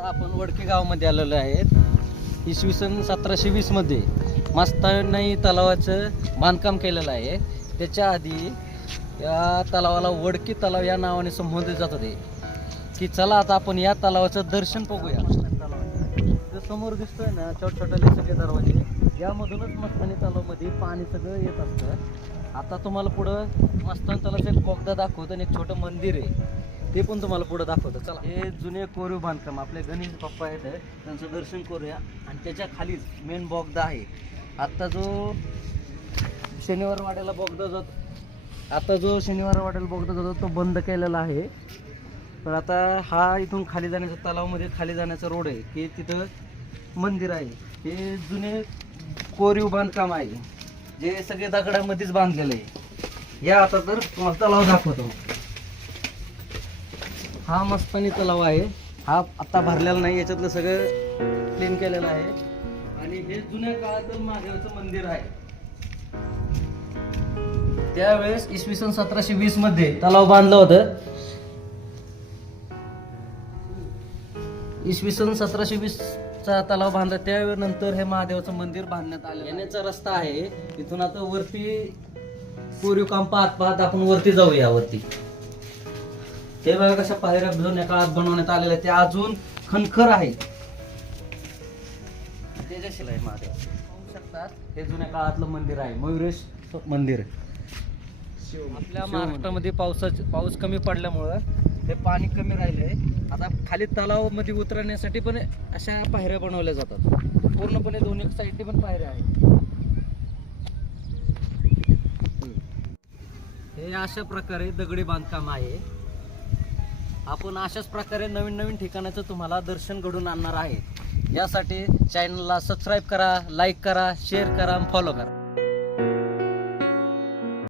आता आपण वडके गावामध्ये आलेलो आहेत. इसवी सन 1720 मध्ये मस्तानी तलावाचं बांधकाम केलेलं आहे. त्याच्या आधी या तलावाला वडकी तलाव या नावाने संबोधले जात होते. की चला आता आपण या तलावाचं दर्शन बघूया. जो समोर दिसतोय ना छोटे सगळे दरवाजे, यामधूनच मस्तानी तलावामध्ये पाणी सगळं येत असतं. आता तुम्हाला पुढं मस्तानी तलावाचं एक बोगदा दाखवतो आणि एक छोटं मंदिर आहे, ते पण तुम्हाला पुढे दाखवतो. चला, हे जुने कोरीव बांधकाम आपले गणेश बाप्पा आहेत, त्यांचं दर्शन करूया. आणि त्याच्या खालीच मेन बोगदा आहे. आता जो शनिवार वाड्याला बोगदा जातो तो बंद केलेला आहे. तर आता हा इथून खाली जाण्याचा तलावामध्ये खाली जाण्याचा रोड आहे, की तिथं मंदिर आहे. हे जुने कोरीव बांधकाम आहे, जे सगळे दगडामध्येच बांधलेलं आहे. या आता तर तुम्हाला तलाव दाखवतो. हा मस्तानी तलाव आहे. हा आता भरलेला नाही, याच्यातलं सगळं क्लीन केलेलं आहे. आणि हे जुन्या काळातील महादेवाचं मंदिर आहे. त्यावेळेस इसवी सन 1720 मध्ये तलाव बांधलं होतं. इसवी सन 1720 चा तलाव बांधला. त्यावेळेस नंतर हे महादेवाचं मंदिर बांधण्यात आलं. येण्याचा रस्ता आहे इथून. आता वरती कोरीव काम पाहत आपण वरती जाऊया. वरती हे बघा कशा पायऱ्या जुन्या काळात बनवण्यात आलेल्या आहेत. ते अजून खणखर आहे. तेजशील आहे महादेव. पाहू शकतात हे जुन्या काळातलं मंदिर आहे, मयुरेश मंदिर. आपल्या महाराष्ट्रामध्ये पाऊस कमी पडल्यामुळं हे पाणी कमी राहिलंय. आता खाली तलावामध्ये उतरण्यासाठी पण अशा पायऱ्या बनवल्या जातात. पूर्णपणे दोन्ही साईडने पण पायऱ्या आहेत. हे अशा प्रकारे दगडी बांधकाम आहे. आपण अशाच प्रकारे नवीन ठिकाणाचं तुम्हाला दर्शन घडून आणणार आहे. यासाठी चॅनलला सबस्क्राईब करा, लाईक करा, शेअर करा, फॉलो करा.